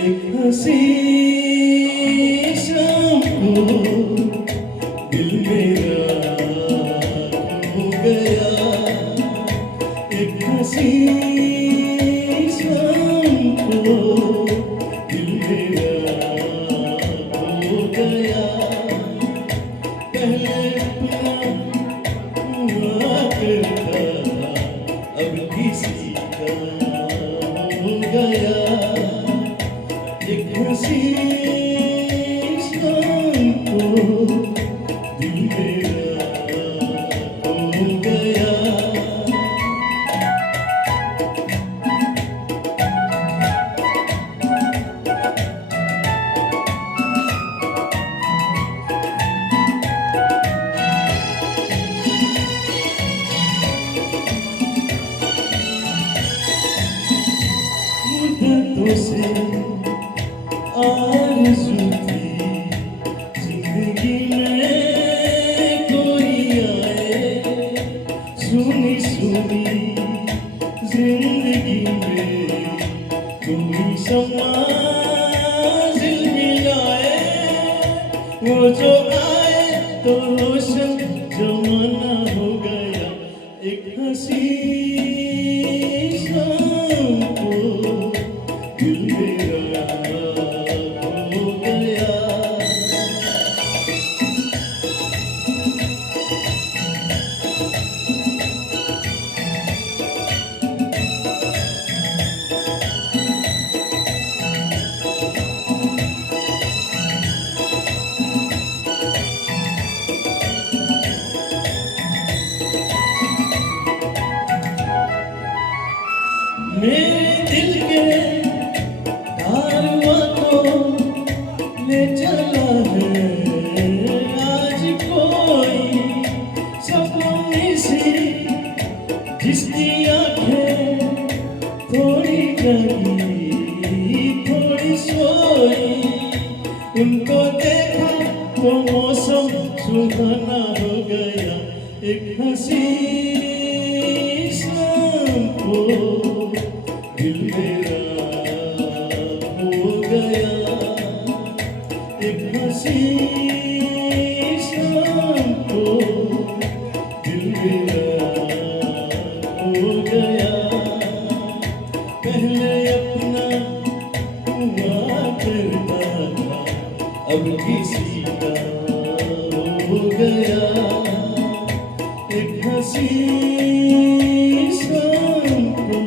एक हंसी शाम को दिल मेरा खो गया। एक हंसी शाम को दिल मेरा खो गया। पहले अपना हुआ करता था, अब किसी का हो गया। एक हंसी शाम को दिल मेरा खो गया। मुद्दतों से आरज़ू थी जिंदगी में कोई आए। सुनी सुनी जिंदगी में कोई समा दिल मिलाए। वो जो आए तो रोशन जमाना हो गया। एक हंसी शाम को दिल मेरा हो गया। मेरे दिल के कारवां को ले चला है आज कोई सपने से, जिसकी आंखें थोड़ी जगी थोड़ी सोई। उनको देखा तो मौसम सुहाना हो गया। एक हंसी शाम को दिल मेरा हो गया। एक हंसी शाम को दिल मेरा हो गया। पहले अपना हुआ करता था, अब किसी का हो गया। एक हंसी शाम को